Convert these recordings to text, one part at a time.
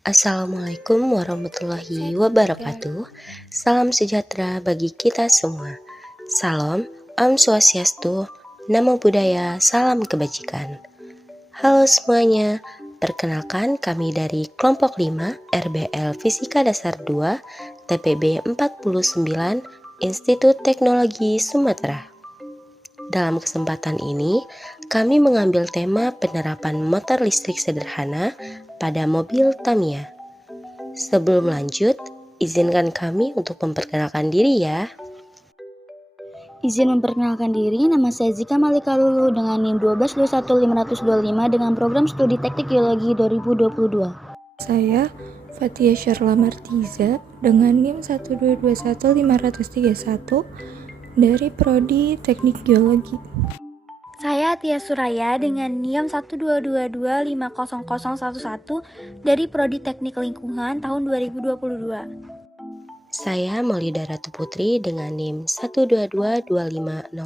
Assalamualaikum warahmatullahi wabarakatuh. Salam sejahtera bagi kita semua. Salam, Om Swastiastu, Namo Buddhaya, salam kebajikan. Halo semuanya, perkenalkan kami dari kelompok 5 RBL Fisika Dasar 2 TPB 49 Institut Teknologi Sumatera. Dalam kesempatan ini, kami mengambil tema penerapan motor listrik sederhana pada mobil Tamiya. Sebelum lanjut, izinkan kami untuk memperkenalkan diri ya. Izin memperkenalkan diri, nama saya Zika Malika Lulu dengan NIM 1221525 dengan program studi teknik geologi 2022. Saya Fatia Sharla Martiza dengan NIM 1221531 dari Prodi Teknik Geologi. Saya Tia Suraya dengan NIM 122250011 dari Prodi Teknik Lingkungan tahun 2022. Saya Maulida Ratu Putri dengan NIM 122250019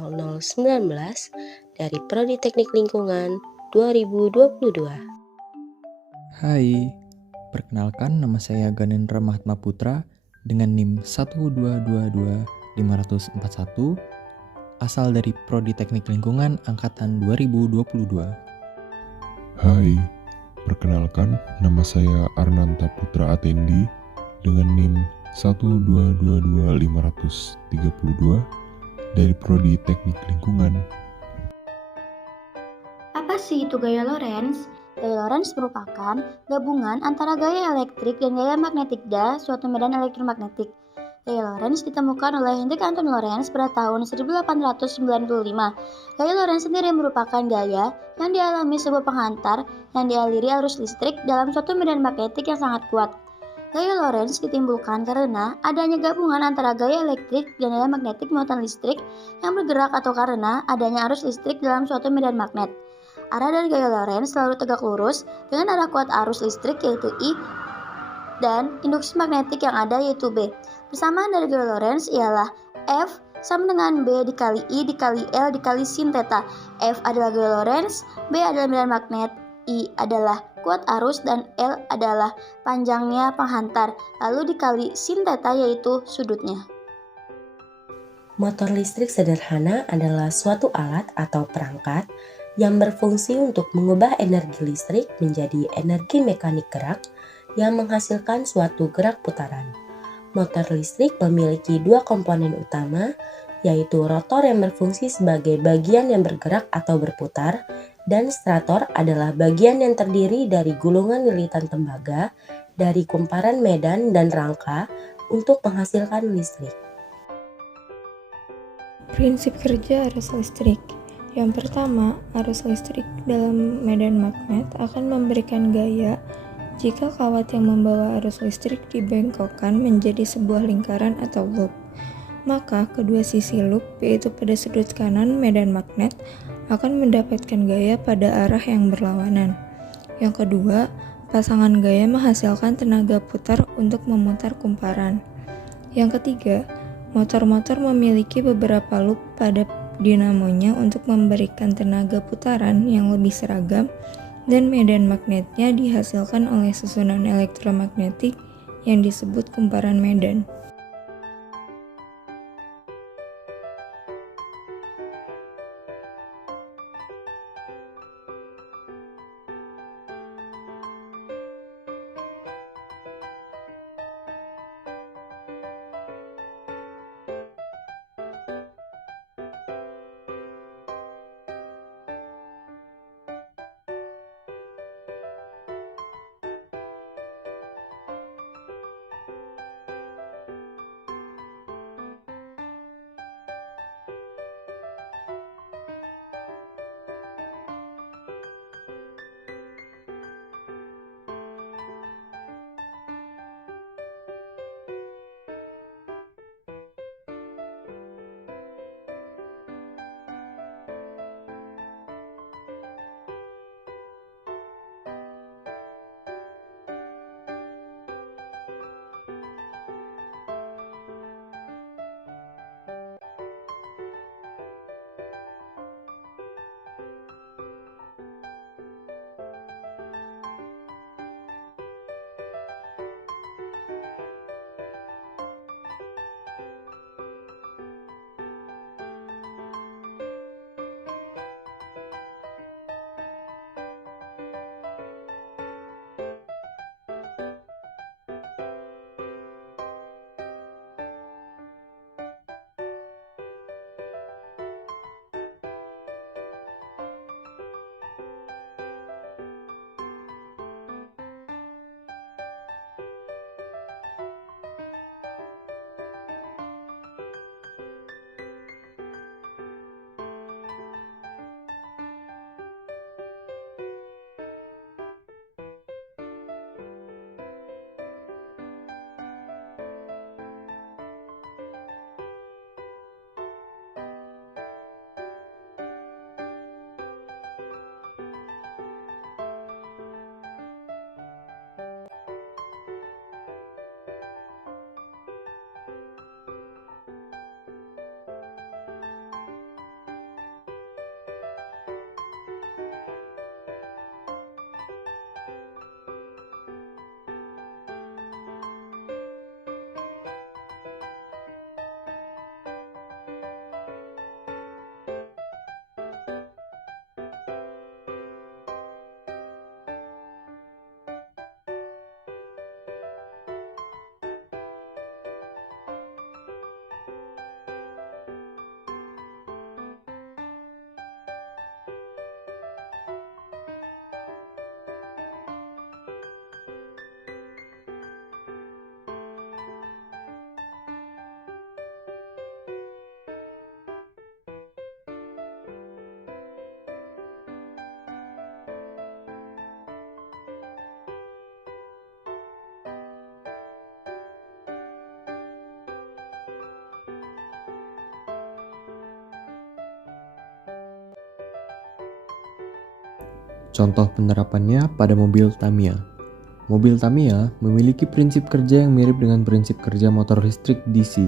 dari Prodi Teknik Lingkungan 2022. Hai, perkenalkan nama saya Ganendra Mahatma Putra dengan NIM 1222541 asal dari Prodi Teknik Lingkungan angkatan 2022. Hai, perkenalkan nama saya Arnanta Putra Atendi dengan NIM 1222532 dari Prodi Teknik Lingkungan. Apa sih itu gaya Lorentz? Gaya Lorentz merupakan gabungan antara gaya elektrik dan gaya magnetik suatu medan elektromagnetik. Gaya Lorentz ditemukan oleh Hendrik Anton Lorentz pada tahun 1895. Gaya Lorentz sendiri merupakan gaya yang dialami sebuah penghantar yang dialiri arus listrik dalam suatu medan magnetik yang sangat kuat. Gaya Lorentz ditimbulkan karena adanya gabungan antara gaya elektrik dan gaya magnetik muatan listrik yang bergerak atau karena adanya arus listrik dalam suatu medan magnet. Arah dari gaya Lorentz selalu tegak lurus dengan arah kuat arus listrik yaitu I dan induksi magnetik yang ada yaitu B. Persamaan dari gaya Lorentz ialah F sama dengan B dikali I dikali L dikali sin theta. F adalah gaya Lorentz, B adalah medan magnet, I adalah kuat arus, dan L adalah panjangnya penghantar, lalu dikali sin theta yaitu sudutnya. Motor listrik sederhana adalah suatu alat atau perangkat yang berfungsi untuk mengubah energi listrik menjadi energi mekanik gerak yang menghasilkan suatu gerak putaran. Motor listrik memiliki dua komponen utama, yaitu rotor yang berfungsi sebagai bagian yang bergerak atau berputar, dan stator adalah bagian yang terdiri dari gulungan lilitan tembaga dari kumparan medan dan rangka untuk menghasilkan listrik. Prinsip kerja arus listrik. Yang pertama, arus listrik dalam medan magnet akan memberikan gaya jika kawat yang membawa arus listrik dibengkokkan menjadi sebuah lingkaran atau loop. Maka kedua sisi loop, yaitu pada sudut kanan medan magnet, akan mendapatkan gaya pada arah yang berlawanan. Yang kedua, pasangan gaya menghasilkan tenaga putar untuk memutar kumparan. Yang ketiga, motor-motor memiliki beberapa loop pada dinamonya untuk memberikan tenaga putaran yang lebih seragam, dan medan magnetnya dihasilkan oleh susunan elektromagnetik yang disebut kumparan medan. Contoh penerapannya pada mobil Tamiya. Mobil Tamiya memiliki prinsip kerja yang mirip dengan prinsip kerja motor listrik DC.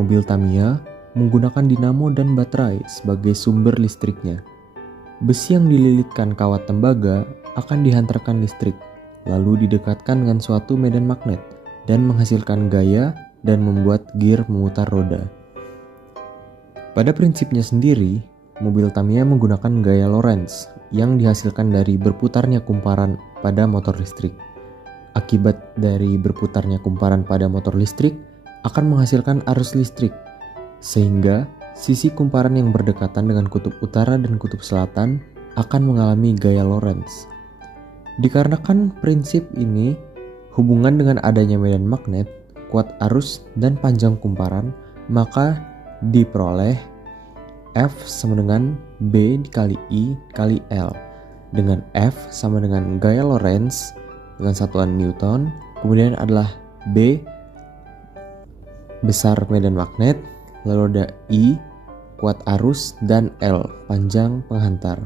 Mobil Tamiya menggunakan dinamo dan baterai sebagai sumber listriknya. Besi yang dililitkan kawat tembaga akan dihantarkan listrik, lalu didekatkan dengan suatu medan magnet dan menghasilkan gaya dan membuat gear memutar roda. Pada prinsipnya sendiri, mobil Tamiya menggunakan gaya Lorentz yang dihasilkan dari berputarnya kumparan pada motor listrik. Akibat dari berputarnya kumparan pada motor listrik akan menghasilkan arus listrik, sehingga sisi kumparan yang berdekatan dengan kutub utara dan kutub selatan akan mengalami gaya Lorentz. Dikarenakan prinsip ini, hubungan dengan adanya medan magnet, kuat arus, dan panjang kumparan, maka diperoleh F sama dengan B dikali I kali L, dengan F sama dengan gaya Lorentz dengan satuan Newton, kemudian adalah B besar medan magnet, lalu ada I kuat arus, dan L panjang penghantar.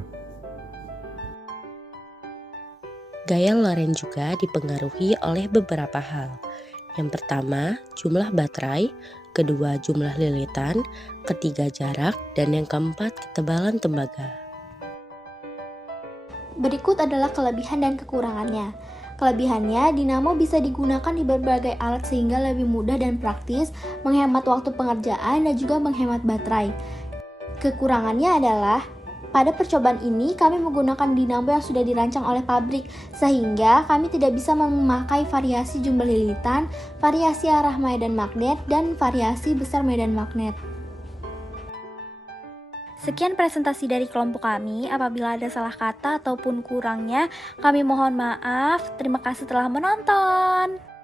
Gaya Lorentz juga dipengaruhi oleh beberapa hal. Yang pertama, jumlah baterai, kedua jumlah lilitan, ketiga jarak, dan yang keempat ketebalan tembaga. Berikut adalah kelebihan dan kekurangannya. Kelebihannya, dinamo bisa digunakan di berbagai alat sehingga lebih mudah dan praktis, menghemat waktu pengerjaan dan juga menghemat baterai. Kekurangannya adalah, pada percobaan ini kami menggunakan dinamo yang sudah dirancang oleh pabrik, sehingga kami tidak bisa memakai variasi jumlah lilitan, variasi arah medan magnet, dan variasi besar medan magnet. Sekian presentasi dari kelompok kami. Apabila ada salah kata ataupun kurangnya, kami mohon maaf. Terima kasih telah menonton.